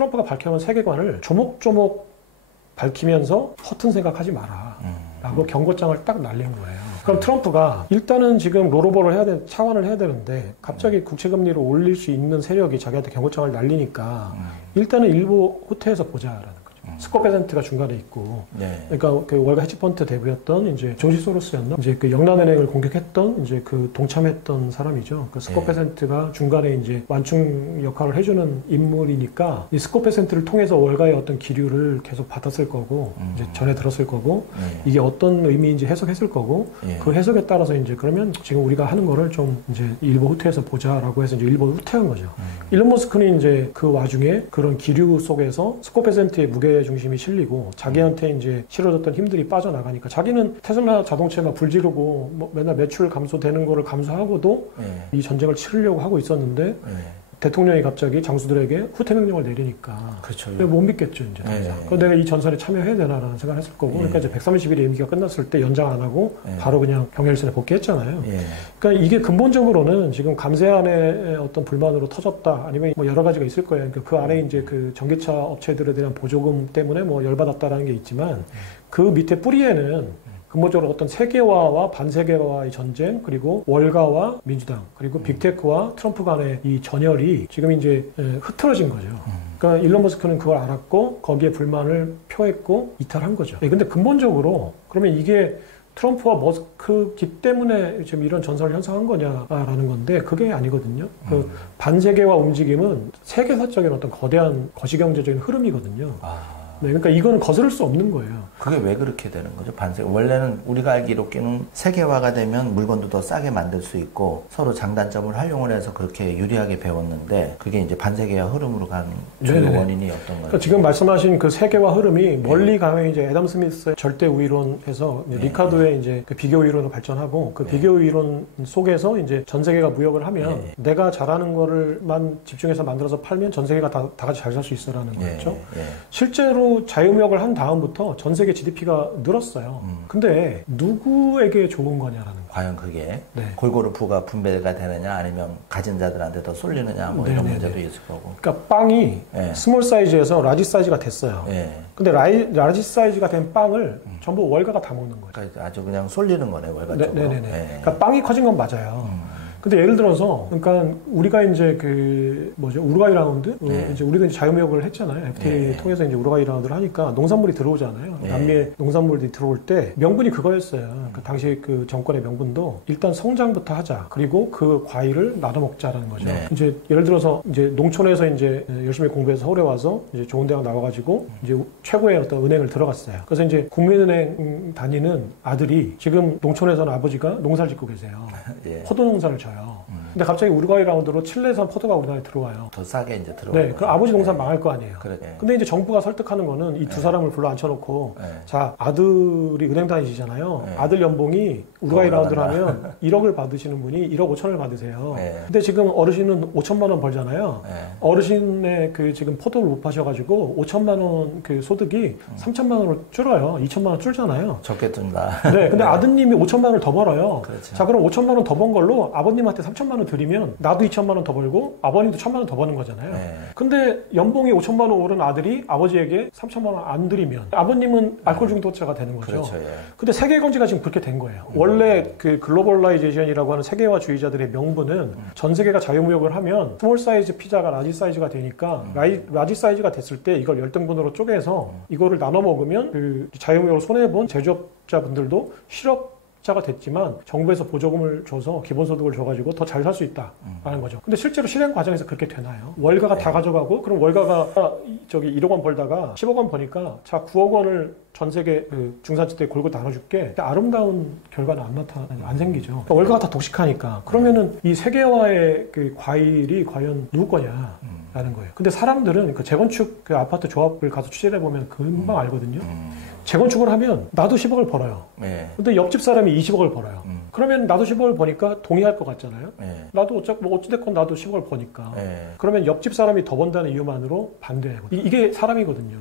트럼프가 밝혀놓은 세계관을 조목조목 밝히면서 허튼 생각하지 마라 라고 경고장을 딱 날린 거예요. 그럼 트럼프가 일단은 지금 롤오버를 차환을 해야 되는데 갑자기 국채금리를 올릴 수 있는 세력이 자기한테 경고장을 날리니까 일단은 일부 후퇴해서 보자라는 거죠. 스코 베센트가 중간에 있고, 네. 그러니까 그 월가 헤지펀드 대부였던 이제 조지 소로스였나? 이제 그 영란은행을 공격했던 이제 그 동참했던 사람이죠. 그 스코 베센트가 중간에 이제 완충 역할을 해주는 인물이니까 이 스코 베센트를 통해서 월가의 어떤 기류를 계속 받았을 거고, 이제 전해 들었을 거고, 이게 어떤 의미인지 해석했을 거고, 그 해석에 따라서 이제 그러면 지금 우리가 하는 거를 좀 이제 일부 후퇴해서 보자라고 해서 이제 일부 후퇴한 거죠. 일론 머스크는 이제 그 와중에 그런 기류 속에서 스코 베센트의 무게 중심이 실리고 자기한테 이제 치러졌던 힘들이 빠져나가니까 자기는 테슬라 자동차가 불지르고 뭐 맨날 매출 감소되는 거를 감수하고도 이 전쟁을 치르려고 하고 있었는데 대통령이 갑자기 장수들에게 후퇴 명령을 내리니까 그렇죠. 못 믿겠죠 이제. 그럼 내가 이 전선에 참여해야 되나라는 생각을 했을 거고 그러니까 이제 130일의 임기가 끝났을 때 연장 안 하고 바로 그냥 경혈선에 복귀했잖아요. 그러니까 이게 근본적으로는 지금 감세안의 어떤 불만으로 터졌다 아니면 뭐 여러 가지가 있을 거예요. 그러니까 그 안에 이제 그 전기차 업체들에 대한 보조금 때문에 뭐 열받았다라는 게 있지만 그 밑에 뿌리에는 근본적으로 어떤 세계화와 반세계화의 전쟁, 그리고 월가와 민주당, 그리고 빅테크와 트럼프 간의 이 전열이 지금 이제 흐트러진 거죠. 그러니까 일론 머스크는 그걸 알았고 거기에 불만을 표했고 이탈한 거죠. 근데 근본적으로 그러면 이게 트럼프와 머스크기 때문에 지금 이런 전설을 형성한 거냐라는 건데 그게 아니거든요. 그 반세계화 움직임은 세계사적인 어떤 거대한 거시경제적인 흐름이거든요. 네, 그러니까 이거는 거스를 수 없는 거예요. 그게 왜 그렇게 되는 거죠? 반세. 원래는 우리가 알기로는 세계화가 되면 물건도 더 싸게 만들 수 있고 서로 장단점을 활용을 해서 그렇게 유리하게 배웠는데 그게 이제 반세계화 흐름으로 간 주요 원인이 어떤 거예요? 그러니까 지금 말씀하신 그 세계화 흐름이 멀리 가면 이제 애덤 스미스의 절대 우위론에서 리카도의 이제 그 비교 이론으로 발전하고 그 비교 이론 속에서 이제 전 세계가 무역을 하면 내가 잘하는 거를만 집중해서 만들어서 팔면 전 세계가 다 같이 잘 살 수 있어라는 거였죠. 실제로 자유무역을 한 다음부터 전 세계 GDP가 늘었어요. 근데 누구에게 좋은 거냐라는 거예요. 과연 그게 골고루 부가 분배가 되느냐 아니면 가진 자들한테 더 쏠리느냐 뭐 이런 문제도 있을 거고. 그러니까 빵이 스몰 사이즈에서 라지 사이즈가 됐어요. 근데 라지 사이즈가 된 빵을 전부 월가가 다 먹는 거죠. 그러니까 아주 그냥 쏠리는 거네 월가 쪽으로. 그러니까 빵이 커진 건 맞아요. 근데 예를 들어서, 그러니까 우리가 이제 그 뭐죠 우루과이 라운드, 이제 우리도 이제 자유무역을 했잖아요. FTA 통해서 이제 우루과이 라운드를 하니까 농산물이 들어오잖아요. 남미의 농산물들이 들어올 때 명분이 그거였어요. 그 당시 그 정권의 명분도 일단 성장부터 하자. 그리고 그 과일을 나눠 먹자라는 거죠. 이제 예를 들어서 이제 농촌에서 이제 열심히 공부해서 서울에 와서 이제 좋은 대학 나와가지고 이제 최고의 어떤 은행을 들어갔어요. 그래서 이제 국민은행 다니는 아들이 지금 농촌에서는 아버지가 농사를 짓고 계세요. 포도 농사를 져요. 근데 갑자기 우루과이 라운드로 칠레산 포도가 우리나라에 들어와요. 더 싸게 이제 들어와요. 네, 그럼 아버지 농사 망할 거 아니에요. 근데 이제 정부가 설득하는 거는 이 두 사람을 불러 앉혀놓고 자, 아들이 은행 다니시잖아요. 아들 연봉이 우루과이 라운드를 하면 1억을 받으시는 분이 1억 5천을 받으세요. 근데 지금 어르신은 5천만 원 벌잖아요. 어르신의 그 지금 포도를 못 파셔가지고 5천만 원 그 소득이 3천만 원으로 줄어요. 2천만 원 줄잖아요. 적게 든다. 네, 근데 아드님이 5천만 원을 더 벌어요. 자, 그럼 5천만 원 더 번 걸로 아버님한테 3천만 원 드리면 나도 2천만 원 더 벌고 아버님도 1천만 원 더 버는 거잖아요. 근데 연봉이 5천만 원 오른 아들이 아버지에게 3천만 원 안 드리면 아버님은 알코올 중독자가 되는 거죠. 근데 세계경제가 지금 그렇게 된 거예요. 원래 그 글로벌라이제이션이라고 하는 세계화주의자들의 명분은 전 세계가 자유무역을 하면 스몰 사이즈 피자가 라지 사이즈가 되니까 라지 사이즈가 됐을 때 이걸 열등분으로 쪼개서 이거를 나눠 먹으면 그 자유무역을 손해본 제조업자분들도 실업자가 됐지만 정부에서 보조금을 줘서 기본소득을 줘가지고 더 잘 살 수 있다라는 거죠. 근데 실제로 실행 과정에서 그렇게 되나요? 월가가 다 가져가고 그럼 월가가 저기 1억 원 벌다가 10억 원 버니까 자 9억 원을 전 세계 그 중산층대에 골고 나눠줄게. 아름다운 결과는 안 생기죠. 그러니까 월가가 다 독식하니까 그러면은 이 세계화의 그 과일이 과연 누구 거냐? 라는 거예요. 근데 사람들은 그 재건축 그 아파트 조합을 가서 취재를 해보면 금방 알거든요. 재건축을 하면 나도 10억을 벌어요. 근데 옆집 사람이 20억을 벌어요. 그러면 나도 10억을 버니까 동의할 것 같잖아요. 나도 어찌됐건 나도 10억을 버니까. 그러면 옆집 사람이 더 번다는 이유만으로 반대해요. 이게 사람이거든요.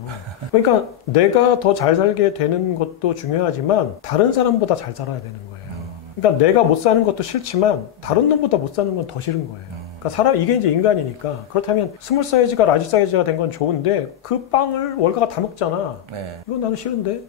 그러니까 내가 더 잘 살게 되는 것도 중요하지만 다른 사람보다 잘 살아야 되는 거예요. 그러니까 내가 못 사는 것도 싫지만 다른 놈보다 못 사는 건 더 싫은 거예요. 그러니까 사람 이게 이제 인간이니까 그렇다면 스몰 사이즈가 라지 사이즈가 된 건 좋은데 그 빵을 월가가 다 먹잖아. 이건 나는 싫은데.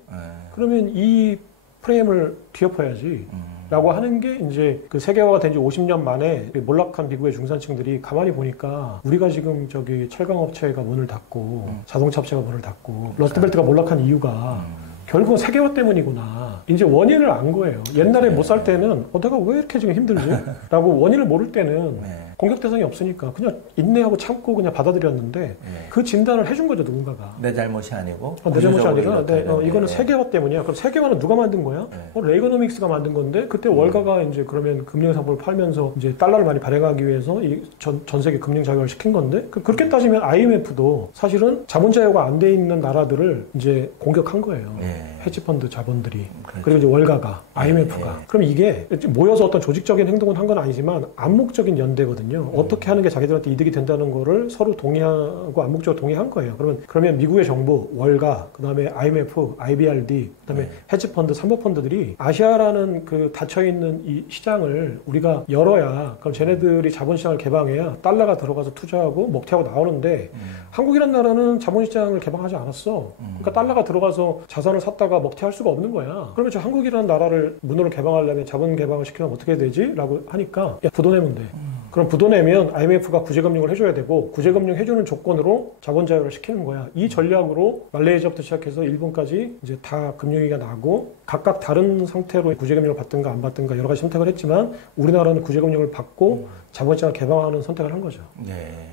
그러면 이 프레임을 뒤엎어야지. 라고 하는 게 이제 그 세계화가 된 지 50년 만에 몰락한 미국의 중산층들이 가만히 보니까 우리가 지금 저기 철강업체가 문을 닫고 자동차 업체가 문을 닫고 러스트벨트가 몰락한 이유가 결국은 세계화 때문이구나. 이제 원인을 안 거예요. 옛날에 못 살 때는 내가 왜 이렇게 지금 힘들지? 라고 원인을 모를 때는 공격 대상이 없으니까 그냥 인내하고 참고 그냥 받아들였는데 그 진단을 해준 거죠, 누군가가. 내 잘못이 아니고. 내 잘못이 아니라 이거는 세계화 때문이야. 그럼 세계화는 누가 만든 거야? 레이거노믹스가 만든 건데 그때 월가가 이제 그러면 금융상품을 팔면서 이제 달러를 많이 발행하기 위해서 전 세계 금융 자격을 시킨 건데 그렇게 따지면 IMF도 사실은 자본 자유가 안 돼 있는 나라들을 이제 공격한 거예요. 헤지펀드 자본들이. 그렇죠. 그리고 이제 월가가, IMF가. 그럼 이게 모여서 어떤 조직적인 행동을 한 건 아니지만 암묵적인 연대거든요. 어떻게 하는 게 자기들한테 이득이 된다는 거를 서로 동의하고 암묵적으로 동의한 거예요. 그러면 미국의 정부, 월가, 그 다음에 IMF, IBRD, 그 다음에 헤지펀드, 사모펀드들이 아시아라는 그 닫혀있는 이 시장을 우리가 열어야 그럼 쟤네들이 자본시장을 개방해야 달러가 들어가서 투자하고 먹튀하고 나오는데 한국이라는 나라는 자본시장을 개방하지 않았어. 그러니까 달러가 들어가서 자산을 샀다가 먹튀할 수가 없는 거야. 그러면 저 한국이라는 나라를 문으로 개방하려면 자본 개방을 시키면 어떻게 되지? 라고 하니까 부도 내면 돼. 그럼 부도 내면 IMF가 구제금융을 해줘야 되고 구제금융 해주는 조건으로 자본 자유를 시키는 거야. 이 전략으로 말레이시아부터 시작해서 일본까지 이제 다 금융위기가 나고 각각 다른 상태로 구제금융을 받든가 안 받든가 여러 가지 선택을 했지만 우리나라는 구제금융을 받고 자본시장을 개방하는 선택을 한 거죠.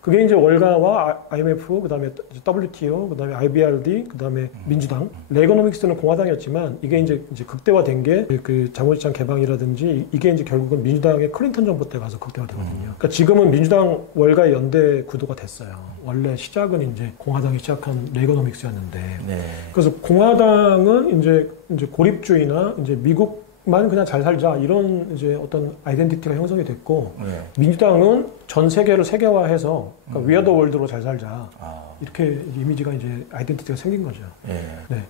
그게 이제 월가와 IMF, 그 다음에 WTO, 그 다음에 IBRD, 그 다음에 민주당. 레이거노믹스는 공화당이었지만 이게 이제 극대화된 게 그 자본시장 개방이라든지 이게 이제 결국은 민주당의 클린턴 정부 때 가서 극대화되거든요. 그러니까 지금은 민주당 월가 연대 구도가 됐어요. 원래 시작은 이제 공화당이 시작한 레이거노믹스였는데. 그래서 공화당은 이제 고립주의나 이제 미국만 그냥 잘 살자 이런 이제 어떤 아이덴티티가 형성이 됐고 민주당은 전 세계를 세계화해서 그러니까 위아더 월드로 잘 살자. 이렇게 이미지가 이제 아이덴티티가 생긴 거죠.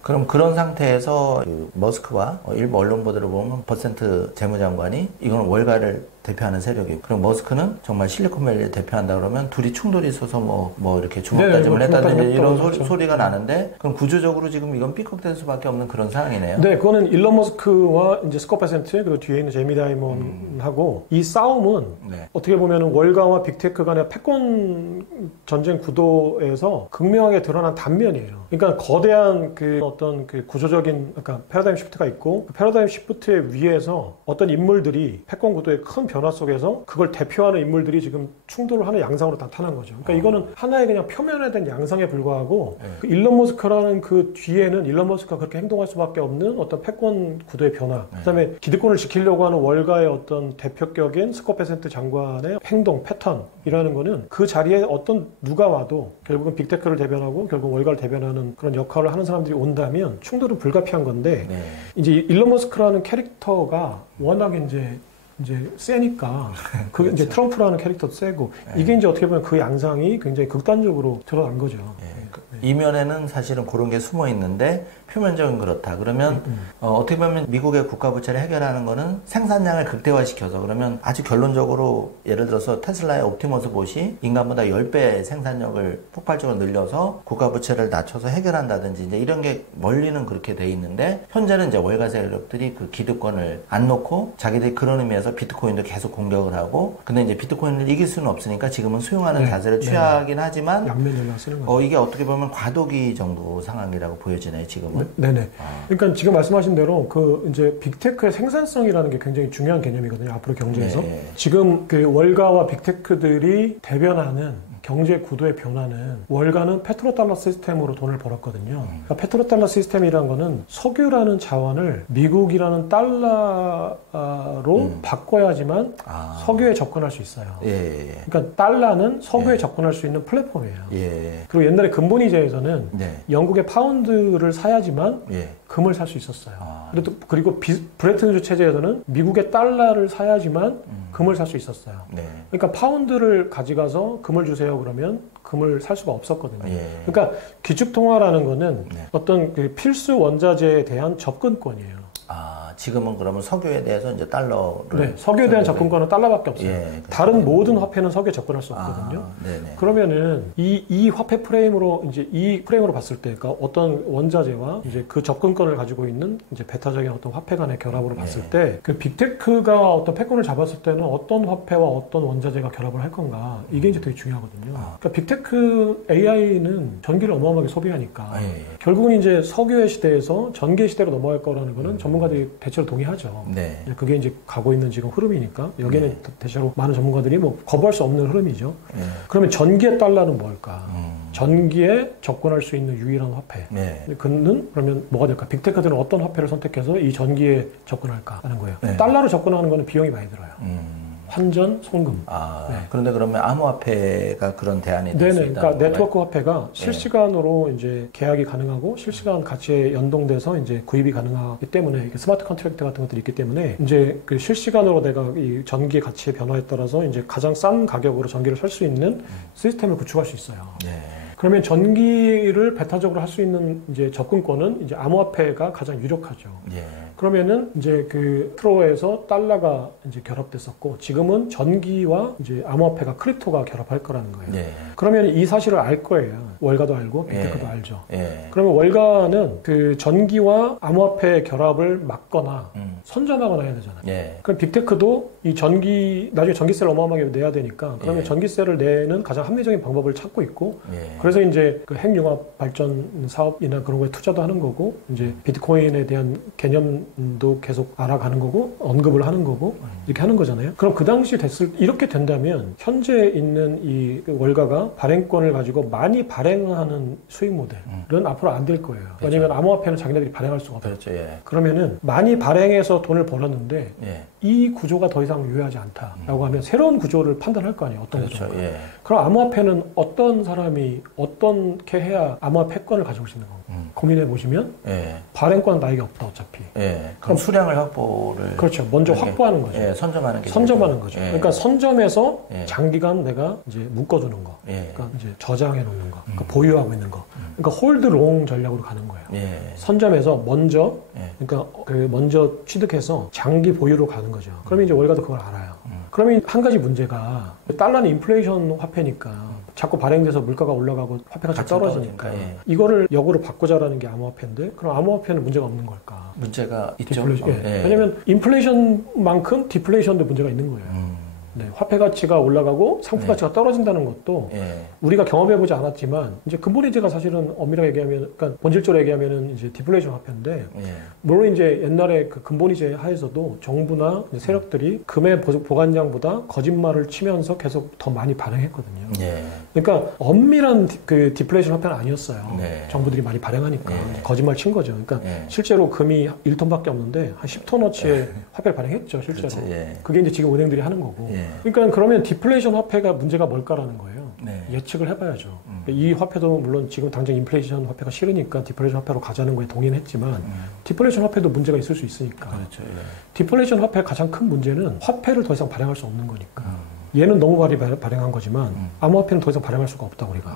그럼 그런 상태에서 그 머스크와 일부 언론 보도를 보면 퍼센트 재무장관이 이건 월가를 대표하는 세력이고 그럼 머스크는 정말 실리콘밸리를 대표한다 그러면 둘이 충돌이 있어서 뭐 이렇게 주먹다짐을 했다든지 이런 소리가 나는데 그럼 구조적으로 지금 이건 삐걱될 수밖에 없는 그런 상황이네요. 네, 그거는 일론 머스크와 이제 스콧 베센트 그리고 뒤에 있는 제미 다이먼하고 이 싸움은 어떻게 보면 월가와 빅테크 간의 패권 전쟁 구도에서 극명하게 드러난 단면이에요. 그러니까 거대한 그 어떤 그 구조적인 그러니까 패러다임 시프트가 있고 그 패러다임 시프트의 위에서 어떤 인물들이 패권 구도의 큰 변화 속에서 그걸 대표하는 인물들이 지금 충돌을 하는 양상으로 나타난 거죠. 그러니까 이거는 하나의 그냥 표면화된 양상에 불과하고 그 일론 머스크라는 그 뒤에는 일론 머스크가 그렇게 행동할 수밖에 없는 어떤 패권 구도의 변화 그다음에 기득권을 지키려고 하는 월가의 어떤 대표격인 스콧 베센트 장관의 행동 패턴이라는 거는 그 자리에 어떤 누가 와도 결국은 빅테크를 대변하고 결국 월가를 대변하는 그런 역할을 하는 사람들이 온다면 충돌은 불가피한 건데 이제 일론 머스크라는 캐릭터가 워낙에 이제 세니까 그 이제 트럼프라는 캐릭터도 세고 이게 이제 어떻게 보면 그 양상이 굉장히 극단적으로 드러난 거죠. 이면에는 사실은 그런 게 숨어 있는데 표면적인 그렇다. 그러면 어떻게 보면 미국의 국가 부채를 해결하는 거는 생산량을 극대화시켜서 그러면 아주 결론적으로 예를 들어서 테슬라의 옵티머스 봇이 인간보다 10배 생산력을 폭발적으로 늘려서 국가 부채를 낮춰서 해결한다든지 이제 이런 게 멀리는 그렇게 돼 있는데 현재는 이제 월가 세력들이 그 기득권을 안 놓고 자기들이 그런 의미에서 비트코인도 계속 공격을 하고 근데 이제 비트코인을 이길 수는 없으니까 지금은 수용하는 자세를 취하긴 하지만 이게 어떻게 보면 과도기 정도 상황이라고 보여지네요, 지금은. 네네. 그러니까 지금 말씀하신 대로 그 이제 빅테크의 생산성이라는 게 굉장히 중요한 개념이거든요, 앞으로 경제에서. 지금 그 월가와 빅테크들이 대변하는 경제 구도의 변화는 월가는 페트로달러 시스템으로 돈을 벌었거든요. 그러니까 페트로달러 시스템이라는 거는 석유라는 자원을 미국이라는 달러로 바꿔야지만 석유에 접근할 수 있어요. 그러니까 달러는 석유에 접근할 수 있는 플랫폼이에요. 그리고 옛날에 근본이자에서는 영국의 파운드를 사야지만 금을 살 수 있었어요. 그리고 브레튼우드 체제에서는 미국의 달러를 사야지만 금을 살 수 있었어요. 그러니까 파운드를 가져가서 금을 주세요 그러면 금을 살 수가 없었거든요. 그러니까 기축통화라는 거는 어떤 그 필수 원자재에 대한 접근권이에요. 지금은 그러면 석유에 대해서 이제 달러를. 네, 석유에 대한 접근권은 달러밖에 없어요. 예, 다른 모든 화폐는 석유에 접근할 수 없거든요. 그러면은 이 화폐 프레임으로 이제 이 프레임으로 봤을 때, 그러니까 어떤 원자재와 이제 그 접근권을 가지고 있는 이제 베타적인 어떤 화폐 간의 결합으로 봤을 때, 그 빅테크가 어떤 패권을 잡았을 때는 어떤 화폐와 어떤 원자재가 결합을 할 건가, 이게 이제 되게 중요하거든요. 그러니까 빅테크 AI는 전기를 어마어마하게 소비하니까 결국은 이제 석유의 시대에서 전기의 시대로 넘어갈 거라는 거는 전문가들이 대체로 동의하죠. 그게 이제 가고 있는 지금 흐름이니까 여기는 대체로 많은 전문가들이 뭐 거부할 수 없는 흐름이죠. 그러면 전기의 달러는 뭘까? 전기에 접근할 수 있는 유일한 화폐. 그는 그러면 뭐가 될까? 빅테크들은 어떤 화폐를 선택해서 이 전기에 접근할까 하는 거예요. 달러로 접근하는 거는 비용이 많이 들어요. 환전, 송금. 그런데 그러면 암호화폐가 그런 대안이 될 수 있다. 그러니까 네트워크 화폐가 실시간으로 이제 계약이 가능하고 실시간 가치에 연동돼서 이제 구입이 가능하기 때문에 이게 스마트 컨트랙트 같은 것들이 있기 때문에 이제 그 실시간으로 내가 이 전기 가치의 변화에 따라서 이제 가장 싼 가격으로 전기를 살 수 있는 시스템을 구축할 수 있어요. 그러면 전기를 배타적으로 할 수 있는 이제 접근권은 이제 암호화폐가 가장 유력하죠. 그러면은 이제 그 트로에서 달러가 이제 결합됐었고 지금은 전기와 이제 암호화폐가 크립토가 결합할 거라는 거예요. 그러면 이 사실을 알 거예요. 월가도 알고 빅테크도 알죠. 그러면 월가는 그 전기와 암호화폐의 결합을 막거나 선점하거나 해야 되잖아요. 그럼 빅테크도 이 나중에 전기세를 어마어마하게 내야 되니까 그러면 전기세를 내는 가장 합리적인 방법을 찾고 있고 그래서 이제 그 핵융합 발전 사업이나 그런 거에 투자도 하는 거고 이제 비트코인에 대한 개념도 계속 알아가는 거고 언급을 하는 거고 이렇게 하는 거잖아요. 그럼 그 당시 이렇게 된다면 현재 있는 이 월가가 발행권을 가지고 많이 발행하는 수익 모델은 앞으로 안 될 거예요. 왜냐면 암호화폐는 자기네들이 발행할 수가 없어요. 그러면은 많이 발행해서 돈을 벌었는데 이 구조가 더 이상 유효하지 않다라고 하면 새로운 구조를 판단할 거 아니에요. 어떤 구조인가. 그럼 암호화폐는 어떤 사람이 어떻게 해야 암호화폐 패권을 가지고 올 수 있는 건가. 고민해 보시면 발행권은 나에게 없다 어차피. 그럼 수량을 확보를 그렇죠. 먼저 확보하는 거죠. 선점하는 거죠. 그러니까 선점해서 장기간 내가 이제 묶어두는 거. 그러니까 이제 저장해 놓는 거. 그러니까 보유하고 있는 거. 그러니까 홀드롱 전략으로 가는 거예요. 선점해서 먼저 그러니까 그 먼저 취득해서 장기 보유로 가는 거죠. 그러면 이제 월가도 그걸 알아요. 그러면 한 가지 문제가 달러는 인플레이션 화폐니까 자꾸 발행돼서 물가가 올라가고 화폐가 자꾸 떨어지니까 이거를 역으로 바꾸자라는 게 암호화폐인데 그럼 암호화폐는 문제가 없는 걸까? 문제가 있죠. 왜냐하면 인플레이션만큼 디플레이션도 문제가 있는 거예요. 화폐 가치가 올라가고 상품 가치가 떨어진다는 것도 우리가 경험해보지 않았지만 이제 근본이제가 사실은 엄밀하게 얘기하면 그러니까 본질적으로 얘기하면은 이제 디플레이션 화폐인데 물론 이제 옛날에 그 근본이제 하에서도 정부나 세력들이 금의 보관량보다 거짓말을 치면서 계속 더 많이 발행했거든요. 그러니까 엄밀한 그 디플레이션 화폐는 아니었어요. 정부들이 많이 발행하니까 거짓말 친 거죠. 그러니까 실제로 금이 1톤밖에 없는데 한 10톤어치의 화폐를 발행했죠, 실제로. 그게 이제 지금 은행들이 하는 거고. 그러니까 그러면 디플레이션 화폐가 문제가 뭘까라는 거예요. 예측을 해봐야죠. 이 화폐도 물론 지금 당장 인플레이션 화폐가 싫으니까 디플레이션 화폐로 가자는 거에 동의는 했지만 디플레이션 화폐도 문제가 있을 수 있으니까. 디플레이션 화폐의 가장 큰 문제는 화폐를 더 이상 발행할 수 없는 거니까. 얘는 너무 많이 발행한 거지만 암호화폐는 더 이상 발행할 수가 없다 우리가.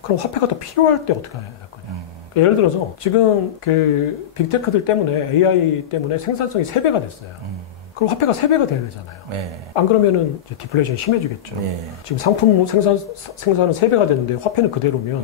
그럼 화폐가 더 필요할 때 어떻게 해야 될 거냐. 예를 들어서 지금 그 빅테크들 때문에 AI 때문에 생산성이 3배가 됐어요. 그럼 화폐가 3배가 돼야 되잖아요. 안 그러면은 이제 디플레이션이 심해지겠죠. 지금 상품 생산은 3배가 되는데 화폐는 그대로면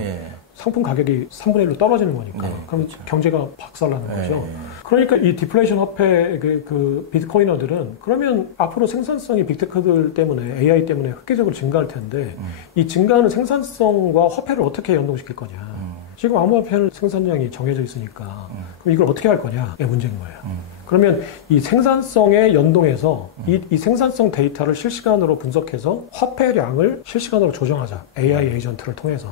상품 가격이 3분의 1로 떨어지는 거니까. 그럼 경제가 박살나는 거죠. 그러니까 이 디플레이션 화폐 그 비트코이너들은 그러면 앞으로 생산성이 빅테크들 때문에 AI 때문에 획기적으로 증가할 텐데 이 증가하는 생산성과 화폐를 어떻게 연동시킬 거냐. 지금 암호화폐는 생산량이 정해져 있으니까 그럼 이걸 어떻게 할 거냐의 문제인 거예요. 그러면 이 생산성에 연동해서 이 생산성 데이터를 실시간으로 분석해서 화폐량을 실시간으로 조정하자. AI 에이전트를 통해서.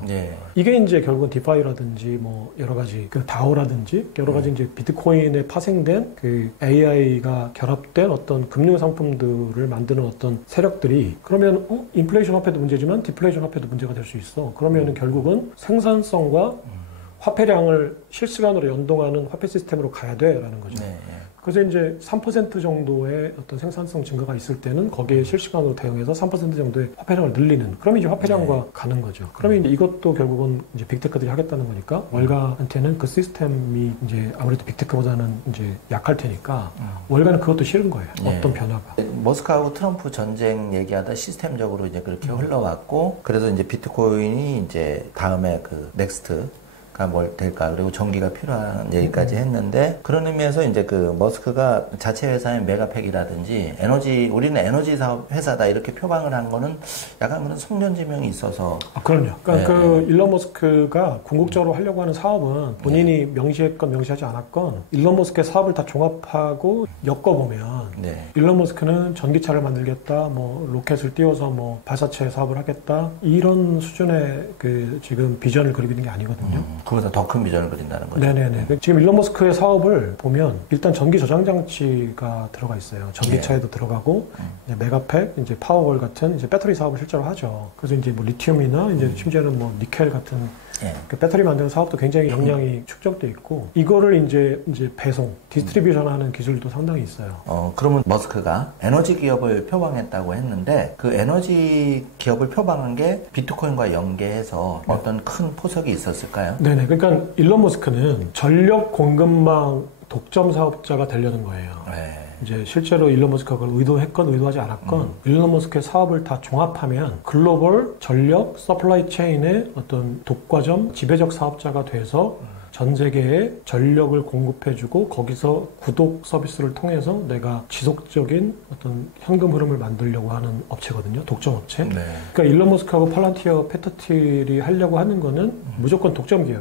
이게 이제 결국은 디파이라든지 뭐 여러 가지 그 다오라든지 여러 가지 이제 비트코인에 파생된 그 AI가 결합된 어떤 금융 상품들을 만드는 어떤 세력들이 그러면 인플레이션 화폐도 문제지만 디플레이션 화폐도 문제가 될 수 있어. 그러면은 결국은 생산성과 화폐량을 실시간으로 연동하는 화폐 시스템으로 가야 돼라는 거죠. 그래서 이제 3% 정도의 어떤 생산성 증가가 있을 때는 거기에 실시간으로 대응해서 3% 정도의 화폐량을 늘리는. 그러면 이제 화폐량과 가는 거죠. 그러면 이제 이것도 결국은 이제 빅테크들이 하겠다는 거니까 월가한테는 그 시스템이 이제 아무래도 빅테크보다는 이제 약할 테니까 월가는 그것도 싫은 거예요. 어떤 변화가. 머스크하고 트럼프 전쟁 얘기하다 시스템적으로 이제 그렇게 흘러왔고, 그래서 이제 비트코인이 이제 다음에 그 넥스트가 뭘 될까, 그리고 전기가 필요한 얘기까지 했는데, 그런 의미에서 이제 그 머스크가 자체 회사인 메가팩이라든지 에너지, 우리는 에너지 사업 회사다 이렇게 표방을 한 거는 약간 그런 송년지명이 있어서. 그럼요. 그러니까 그 일론 머스크가 궁극적으로 하려고 하는 사업은 본인이 명시했건 명시하지 않았건 일론 머스크의 사업을 다 종합하고 엮어보면 일론 머스크는 전기차를 만들겠다, 뭐 로켓을 띄워서 뭐 발사체 사업을 하겠다, 이런 수준의 그 지금 비전을 그리고 있는 게 아니거든요. 그보다 더 큰 비전을 그린다는 거죠. 네네네. 지금 일론 머스크의 사업을 보면 일단 전기 저장 장치가 들어가 있어요. 전기차에도 들어가고 이제 메가팩, 이제 파워월 같은 이제 배터리 사업을 실제로 하죠. 그래서 이제 뭐 리튬이나 이제 심지어는 뭐 니켈 같은 그 배터리 만드는 사업도 굉장히 역량이 축적돼 있고, 이거를 이제 배송, 디스트리뷰션하는 기술도 상당히 있어요. 그러면 머스크가 에너지 기업을 표방했다고 했는데, 그 에너지 기업을 표방한 게 비트코인과 연계해서 어떤 큰 포석이 있었을까요? 네네. 그러니까 일론 머스크는 전력 공급망 독점 사업자가 되려는 거예요. 이제 실제로 일론 머스크가 그걸 의도했건 의도하지 않았건 일론 머스크의 사업을 다 종합하면 글로벌 전력 서플라이 체인의 어떤 독과점 지배적 사업자가 돼서 전 세계에 전력을 공급해주고 거기서 구독 서비스를 통해서 내가 지속적인 어떤 현금 흐름을 만들려고 하는 업체거든요. 독점 업체. 그러니까 일론 머스크하고 팔란티어 페터틸이 하려고 하는 거는 무조건 독점 기업이에요.